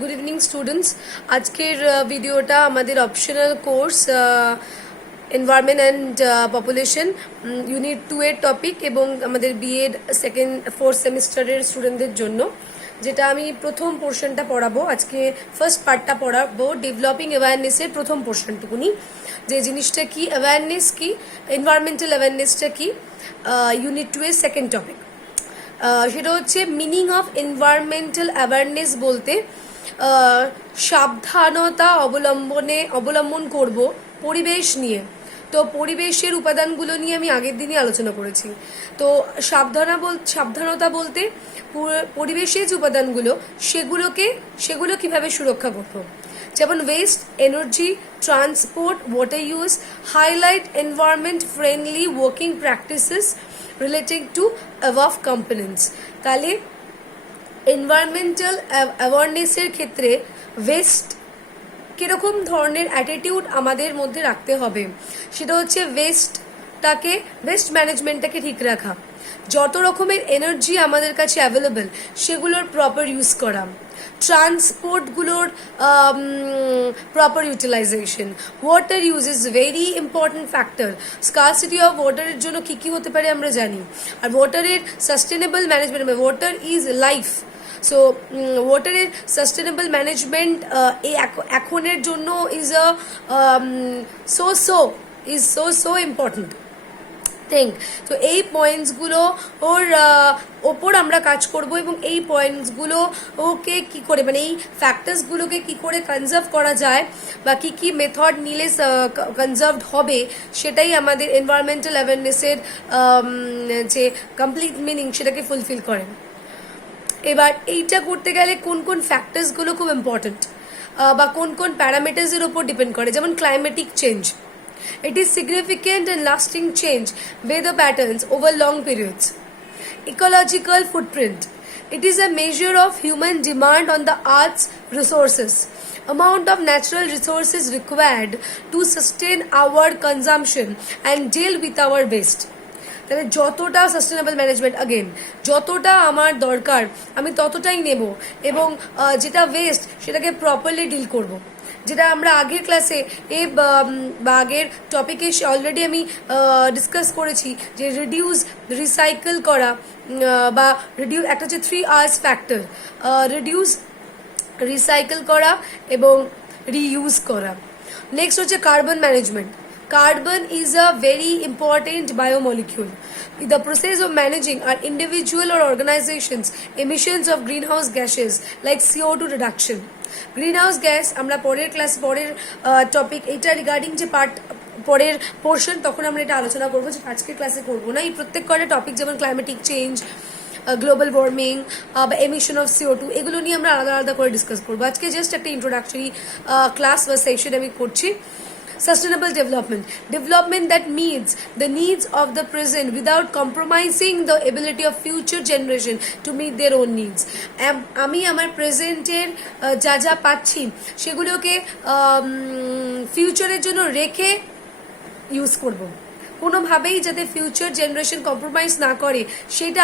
Good evening students. আজকের ভিডিওটা আমাদের optional course environment and population unit 2 এর টপিক এবং আমাদের বিএড সেকেন্ড ফোর্থ সেমিস্টারের স্টুডেন্টদের জন্য, যেটা আমি প্রথম পোর্শনটা পড়াবো। আজকে ফার্স্ট পার্টটা পড়াবো ডেভেলপিং অ্যাওয়ারনেসের প্রথম পোর্শনটুকুনি, যে জিনিসটা কি, অ্যাওয়ারনেস কি, এনভায়রনমেন্টাল অ্যাওয়ারনেসটা কি, ইউনিট 2 এর সেকেন্ড টপিক। সেটা হচ্ছে মিনিং অফ এনভায়রনমেন্টাল অ্যাওয়ারনেস বলতে সাবধানতা অবলম্বন করব পরিবেশ নিয়ে। তো পরিবেশের উপাদানগুলো নিয়ে আমি আগের দিনই আলোচনা করেছি। তো সাবধানতা বলতে পরিবেশের যে উপাদানগুলো সেগুলো কিভাবে সুরক্ষা করব, যেমন West, energy, transport, water use, highlight environment friendly working practices related to above components. তাহলে এনভায়রনমেন্টাল অ্যাওয়ারনেসের ক্ষেত্রে ওয়েস্ট কিরকম ধরনের অ্যাটিটিউড আমাদের মধ্যে রাখতে হবে, সেটা হচ্ছে ওয়েস্ট ম্যানেজমেন্টটাকে ঠিক রাখা, যত রকমের এনার্জি আমাদের কাছে অ্যাভেলেবল সেগুলোর প্রপার ইউজ করা, ট্রান্সপোর্টগুলোর proper utilisation, water use is very important factor. Scarcity of ওয়াটারের জন্য কী কী হতে পারে আমরা জানি, আর ওয়াটারের sustainable management, water is life. So ওয়াটারের সাস্টেনেবল ম্যানেজমেন্ট এখনের জন্য ইজ সো ইম্পর্টেন্ট থিং। তো এই পয়েন্টসগুলো ওপর আমরা কাজ করব এবং এই পয়েন্টসগুলো ওকে কী করে, মানে এই ফ্যাক্টরসগুলোকে কী করে কনজার্ভ করা যায় বা কী কী মেথড নিলে কনজার্ভড হবে, সেটাই আমাদের এনভায়রনমেন্টাল অ্যাওয়ারনেসের যে কমপ্লিট মিনিং সেটাকে ফুলফিল করে। এবার এইটা করতে গেলে কোন কোন ফ্যাক্টরসগুলো খুব ইম্পর্টেন্ট বা কোন কোন প্যারামিটার্সের ওপর ডিপেন্ড করে, যেমন climatic change. It is significant and lasting change weather patterns over long periods. Ecological footprint. It is a measure of human demand on the Earth's resources. Amount of natural resources required to sustain our consumption and deal with our waste. তাহলে যতটা sustainable management, যতটা আমার দরকার আমি ততটাই নেব এবং যেটা ওয়েস্ট সেটাকে প্রপারলি ডিল করব। যেটা আমরা আগের ক্লাসে বা আগের টপিকে অলরেডি আমি ডিসকাস করেছি, যে রিসাইকেল করা বা একটা হচ্ছে 3 R's ফ্যাক্টর, রিসাইকেল করা এবং রিইউজ করা। নেক্সট হচ্ছে carbon management. Carbon is a very important biomolecule. The process of managing our individual or organizations emissions of greenhouse gases like CO2 reduction. Greenhouse gas আমরা পরের টপিক এটা regarding যে পরের portion, তখন আমরা এটা আলোচনা করবো, যে আজকের ক্লাসে করবো না। এই প্রত্যেক কটা টপিক যেমন ক্লাইমেটিক চেঞ্জ, গ্লোবাল ওয়ার্মিং বা এমিশন অফ CO2, এগুলো নিয়ে আমরা আলাদা আলাদা করে ডিসকাস করবো। আজকে জাস্ট একটা ইন্ট্রোডাক্টরি ক্লাস বা সেকশন আমি করছি। Sustainable development that meets the needs of the present without compromising the ability of future generation to meet their own needs. আমি আমার প্রেজেন্টের যা পাচ্ছি সেগুলোকে ফিউচারের জন্য রেখে ইউজ করব, কোনোভাবেই যাতে ফিউচার জেনারেশন কম্প্রোমাইজ না করে সেটা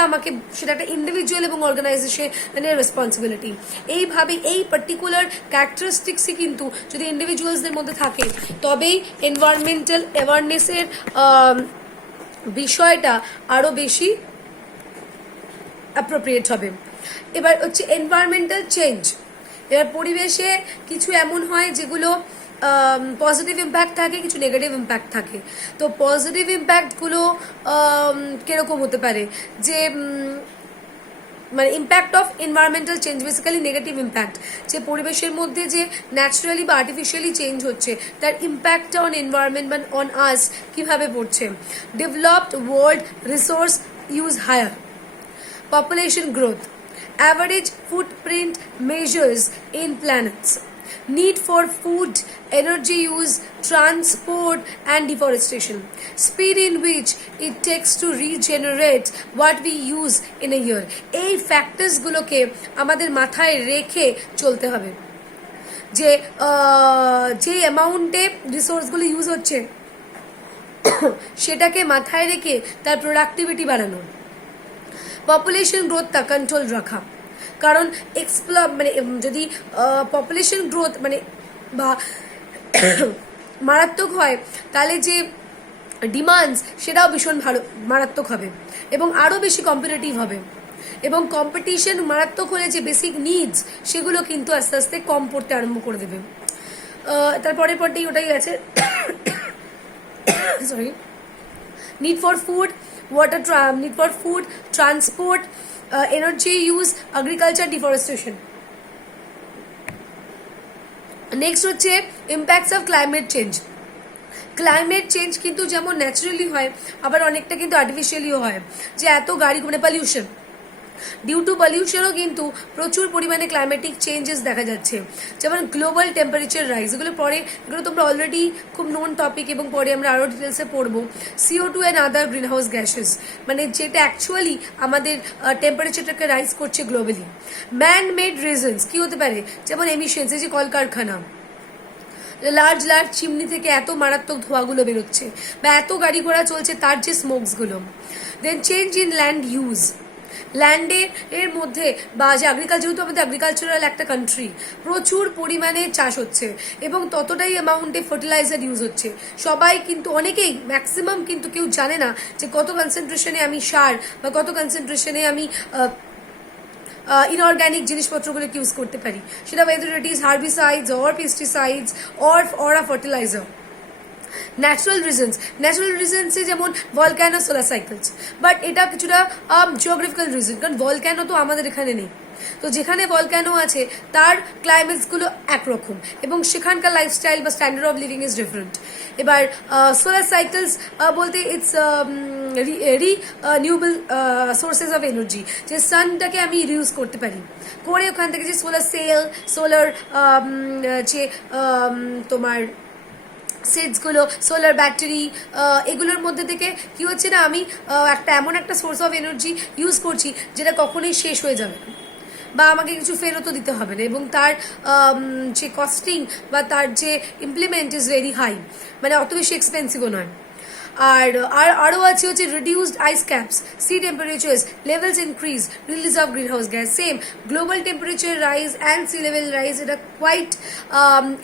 একটা ইন্ডিভিজুয়াল এবং অর্গানাইজেশনের রেসপন্সিবিলিটি। এইভাবে এই পার্টিকুলার ক্যারেক্টারিস্টিক্সই কিন্তু যদি ইন্ডিভিজুয়ালসদের মধ্যে থাকে, তবেই এনভায়রনমেন্টাল অ্যাওয়ারনেসের বিষয়টা আরও বেশি অ্যাপ্রোপ্রিয়েট হবে। এবার হচ্ছে এনভায়রনমেন্টাল চেঞ্জ। এবার পরিবেশে কিছু এমন হয় যেগুলো পজিটিভ ইম্প্যাক্ট থাকে, কিছু নেগেটিভ ইম্প্যাক্ট থাকে। তো পজিটিভ ইম্প্যাক্টগুলো কীরকম হতে পারে, যে মানে impact of environmental change, basically negative impact, যে পরিবেশের মধ্যে যে ন্যাচারালি বা আর্টিফিশিয়ালি চেঞ্জ হচ্ছে তার ইম্প্যাক্টটা অন এনভায়রনমেন্ট বা অন আস কীভাবে পড়ছে। Developed world resource use higher, population growth, average footprint measures in planets, need for food, energy use, transport and deforestation, speed in which it takes to regenerate what we use in a year. এই ফ্যাক্টরসগুলোকে আমাদের মাথায় রেখে চলতে হবে, যে অ্যামাউন্টে রিসোর্সগুলো use হচ্ছে সেটাকে মাথায় রেখে তার প্রোডাক্টিভিটি বাড়ানো, পপুলেশন গ্রোথটা কন্ট্রোল রাখা, কারণ মানে যদি পপুলেশন গ্রোথ মানে বা মারাত্মক হয় তাহলে যে ডিমান্ডস সেটাও ভীষণ ভালো মারাত্মক হবে এবং আরও বেশি কম্পিটিটিভ হবে এবং কম্পিটিশন মারাত্মক হলে যে বেসিক নিডস সেগুলো কিন্তু আস্তে আস্তে কম পড়তে আরম্ভ করে দেবে। তারপরের পরটাই ওটাই আছে sorry need for food need for food, transport, energy use, agriculture, deforestation. Next হচ্ছে impacts of climate change. Climate change কিন্তু যেমন ন্যাচারালি হয় আবার অনেকটা কিন্তু আর্টিফিশিয়ালিও হয়, যে এত গাড়ি মানে পলিউশন, ডিউ টু পলিউশনও কিন্তু প্রচুর পরিমাণে ক্লাইমেটিক চেঞ্জেস দেখা যাচ্ছে, যেমন গ্লোবাল টেম্পারেচার রাইজ, এগুলো তোমরা অলরেডি খুব নোন টপিক এবং পরে আমরা আরও ডিটেলসে পড়বো। CO2 and other green house gases, মানে যেটা অ্যাকচুয়ালি আমাদের টেম্পারেচারটাকে রাইজ করছে গ্লোবালি। ম্যান মেড রিজনস কি হতে পারে, যেমন এমিশনস, এই যে কলকারখানা, লার্জ চিমনি থেকে এত মারাত্মক ধোঁয়াগুলো বেরোচ্ছে বা এত গাড়ি ঘোড়া চলছে তার যে স্মোকসগুলো। দেন চেঞ্জ ইন ল্যান্ড ইউজ, ল্যান্ডের মধ্যে বা যে এগ্রিকালচার, যেহেতু আমাদের এগ্রিকালচারাল একটা কান্ট্রি, প্রচুর পরিমাণে চাষ হচ্ছে এবং ততটাই অ্যামাউন্টে ফার্টিলাইজার ইউজ হচ্ছে। সবাই কিন্তু অনেকেই ম্যাক্সিমাম কিন্তু কেউ জানে না যে কত কনসেন্ট্রেশনে আমি সার বা কত কনসেন্ট্রেশনে আমি ইনঅর্গ্যানিক জিনিসপত্রগুলো ইউজ করতে পারি, সেটা whether it is herbicides or pesticides or a fertiliser. Natural রিজনসে যেমন ভলক্যানো, সোলার সাইকেলস, বাট এটা কিছুটা জিওগ্রাফিক্যাল রিজন, কারণ ভলক্যানো তো আমাদের এখানে নেই, তো যেখানে ভলক্যানো আছে তার ক্লাইমেটসগুলো একরকম এবং সেখানকার লাইফস্টাইল বা standard of living is different. এবার সোলার সাইকেলস বলতে it's renewable sources of energy, যে সানটাকে আমি রিউজ করতে পারি করে ওখান থেকে যে সোলার সেল, সোলার যে তোমার সেটসগুলো, সোলার ব্যাটারি, এগুলোর মধ্যে থেকে কি হচ্ছে না, আমি একটা এমন একটা সোর্স অফ এনার্জি ইউজ করছি যেটা কখনোই শেষ হয়ে যাবে না বা আমাকে কিছু ফেরতও দিতে হবে না, এবং তার যে কস্টিং বা তার যে ইমপ্লিমেন্ট ইজ ভেরি হাই, মানে অত বেশি এক্সপেন্সিভও নয়। আর আরও আছে হচ্ছে reduced ice caps, sea temperatures, levels increase, release of greenhouse gas. Same global temperature rise and sea level rise, এটা কোয়াইট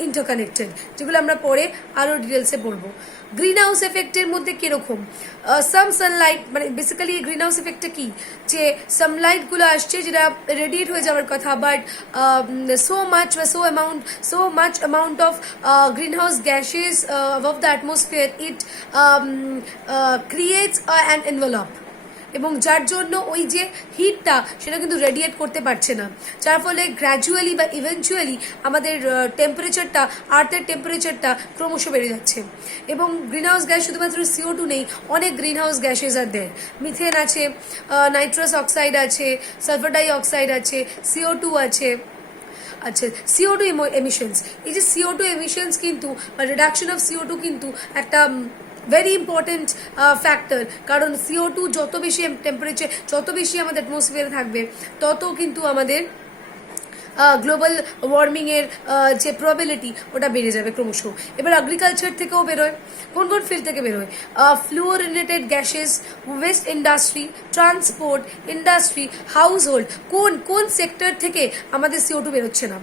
ইন্টারকানেক্টেড, যেগুলো আমরা পরে আরও ডিটেলসে পড়বো। গ্রিন হাউস এফেক্টের মধ্যে কিরকম, সাম সানলাইট, মানে বেসিক্যালি গ্রিন হাউস এফেক্টটা কি, যে সানলাইটগুলো আসছে যেটা রেডিয়েট হয়ে যাওয়ার কথা, but so much amount of greenhouse gases of the atmosphere, it creates an envelope, এবং যার জন্য ওই যে হিটটা সেটা কিন্তু রেডিয়েট করতে পারছে না, যার ফলে গ্র্যাজুয়ালি বা ইভেনচুয়ালি আমাদের টেম্পারেচারটা, আর্থের টেম্পারেচারটা ক্রমশ বেড়ে যাচ্ছে। এবং গ্রিন হাউস গ্যাস শুধুমাত্র CO2 নেই, অনেক গ্রিন হাউস গ্যাসেস আর দেয়, মিথেন আছে, নাইট্রাস অক্সাইড আছে, সালফার ডাই অক্সাইড আছে, CO2 আছে। আচ্ছা, CO2 এমিশনস, এই যে CO2 এমিশনস কিন্তু বা রিডাকশন অফ CO2 কিন্তু একটা ভেরি ইম্পর্টেন্ট ফ্যাক্টর, কারণ CO2 যত বেশি টেম্পারেচার, যত বেশি আমাদের অ্যাটমসফিয়ারে থাকবে তত কিন্তু আমাদের গ্লোবাল ওয়ার্মিংয়ের যে প্রবাবিলিটি ওটা বেড়ে যাবে ক্রমশ। এবার এগ্রিকালচার থেকেও বেরোয়, কোন ফিল্ড থেকে বেরোয়, fluorinated gases, waste industry, transport industry, household, কোন সেক্টর থেকে আমাদের CO2 বেরোচ্ছে না।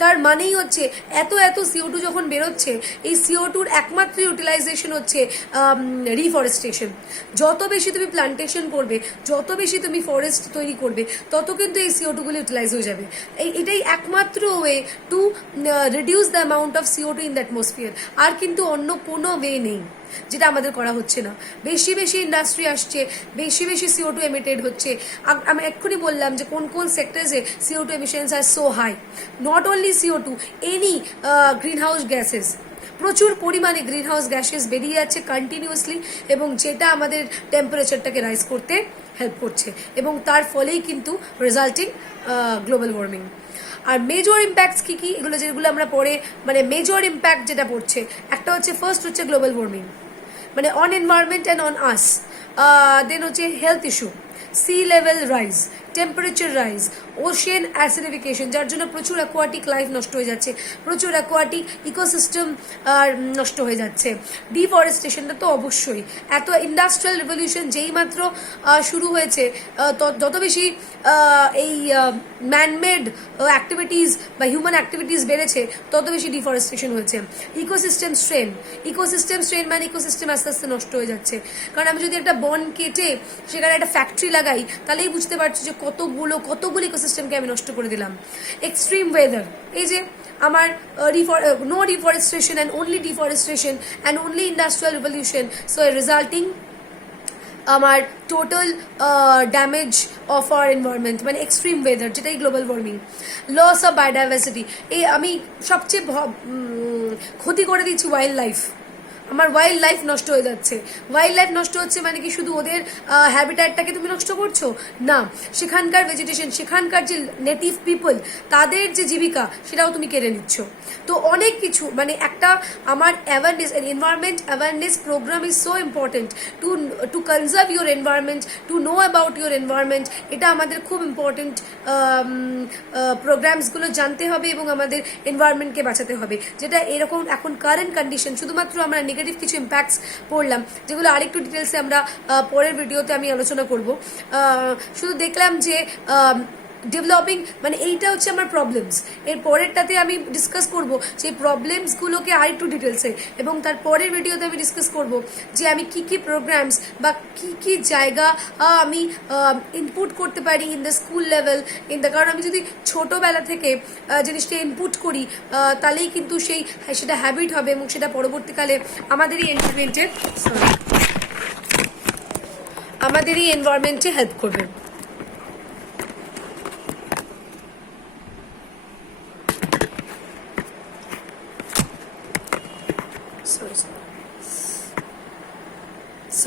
তার মানেই হচ্ছে এত CO2 যখন বেরোচ্ছে, এই CO2-র একমাত্র ইউটিলাইজেশন হচ্ছে রিফরেস্টেশন। যত বেশি তুমি প্লান্টেশন করবে, যত বেশি তুমি ফরেস্ট তৈরি করবে, তত কিন্তু এই CO2গুলো ইউটিলাইজ হয়ে যাবে। এটাই একমাত্র way to reduce the amount of CO2 in the atmosphere, আর কিন্তু অন্য কোনো ওয়ে নেই, যেটা আমাদের করা হচ্ছে না। বেশি ইন্ডাস্ট্রি আসছে, বেশি CO2 এমিটেড হচ্ছে। আমি এক্ষুনি বললাম যে কোন সেক্টরসে CO2 এমিশনস আর so high. Not only CO2, any greenhouse gases, প্রচুর পরিমাণে গ্রিন হাউস গ্যাসেস বেরিয়ে যাচ্ছে কন্টিনিউয়াসলি, এবং যেটা আমাদের টেম্পারেচারটাকে রাইজ করতে হেল্প করছে, এবং তার ফলেই কিন্তু রেজাল্টিং গ্লোবাল ওয়ার্মিং। আর মেজর ইম্প্যাক্টস কী কী, যেগুলো আমরা পরে, মানে মেজর ইম্প্যাক্ট যেটা পড়ছে, একটা হচ্ছে ফার্স্ট হচ্ছে গ্লোবাল ওয়ার্মিং, মানে on environment and on us. Then হচ্ছে health issue, sea level rise, temperature rise, ocean acidification, যার জন্য প্রচুর অ্যাকোয়াটিক লাইফ নষ্ট হয়ে যাচ্ছে, প্রচুর অ্যাকোয়াটিক ইকোসিস্টেম নষ্ট হয়ে যাচ্ছে। ডিফরেস্টেশনটা তো অবশ্যই, এত ইন্ডাস্ট্রিয়াল রেভলিউশন যেই মাত্র শুরু হয়েছে, যত বেশি এই ম্যানমেড অ্যাক্টিভিটিস বা হিউম্যান অ্যাক্টিভিটিস বেড়েছে, তত বেশি ডিফরেস্টেশন হয়েছে। ইকোসিস্টেম স্ট্রেন মানে ইকোসিস্টেম আস্তে আস্তে নষ্ট হয়ে যাচ্ছে। কারণ আমি যদি একটা বন কেটে সেখানে একটা ফ্যাক্টরি লাগাই, তাহলেই বুঝতে পারছি যে কতগুলো ইকোসিস্টেমকে আমি নষ্ট করে দিলাম। এক্সট্রিম ওয়েদার, এই যে আমার no deforestation and only deforestation and only industrial revolution, so resulting আমার total damage of our environment, মানে এক্সট্রিম ওয়েদার, যেটাই global warming. Loss of biodiversity, এই আমি সবচেয়ে ক্ষতি করে দিচ্ছি ওয়াইল্ড লাইফ, আমার ওয়াইল্ড লাইফ নষ্ট হয়ে যাচ্ছে। ওয়াইল্ড লাইফ নষ্ট হচ্ছে মানে কি শুধু ওদের হ্যাবিট্যাটটাকে তুমি নষ্ট করছো? না, সেখানকার ভেজিটেশন, সেখানকার যে নেটিভ পিপল, তাদের যে জীবিকা, সেটাও তুমি কেড়ে নিচ্ছ। তো অনেক কিছু, মানে একটা আমার awareness, environment awareness programme is so important to conserve your environment, to know about your environment. এটা আমাদের খুব ইম্পর্টেন্ট প্রোগ্রামসগুলো জানতে হবে এবং আমাদের এনভায়রনমেন্টকে বাঁচাতে হবে। যেটা এরকম এখন কারেন্ট কন্ডিশন, শুধুমাত্র আমরা নেগেটিভ কিছু ইম্প্যাক্টস পড়লাম, যেগুলো আরেকটু ডিটেলসে আমরা পরের ভিডিওতে আমি আলোচনা করব। শুধু দেখলাম যে ডেভেলপিং, মানে এইটা হচ্ছে আমার প্রবলেমস। এর পরেরটাতে আমি ডিসকাস করব যে প্রবলেমসগুলোকে আর একটু ডিটেলসে, এবং তার পরের ভিডিওতে আমি ডিসকাস করব যে আমি কি কি প্রোগ্রামস বা কি কি জায়গা আমি ইনপুট করতে পারি ইন দ্য স্কুল লেভেল, কারণ আমি যদি ছোটোবেলা থেকে জিনিসটা ইনপুট করি, তাহলেই কিন্তু সেটা হ্যাবিট হবে এবং সেটা পরবর্তীকালে আমাদেরই এনভায়রনমেন্টে হেল্প করবে।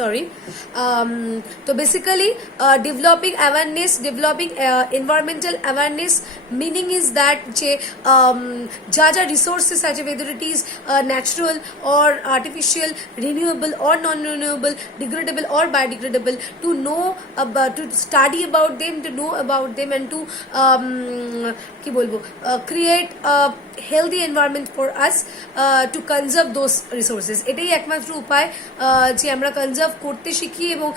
Sorry. So basically, developing awareness, developing environmental awareness, meaning is that যা resources আছে, whether it is natural or artificial, renewable or non-renewable, degradable or biodegradable, to know about, to study about them, to know about them, and to কি বলবো, create a healthy environment for us to conserve those resources. এটাই একমাত্র উপায় যে আমরা conserve করতে শিখি এবং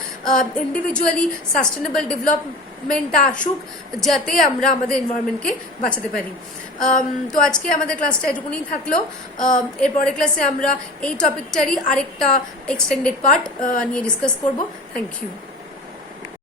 ইন্ডিভিজুয়ালি সাস্টেনেবল ডেভেলপমেন্টটা আসুক, যাতে আমরা আমাদের এনভায়রনমেন্টকে বাঁচাতে পারি। তো আজকে আমাদের ক্লাসটা এটুকুনি থাকলো। এরপরের ক্লাসে আমরা এই টপিকটারই আরেকটা এক্সটেন্ডেড পার্ট নিয়ে ডিসকাস করব। Thank you.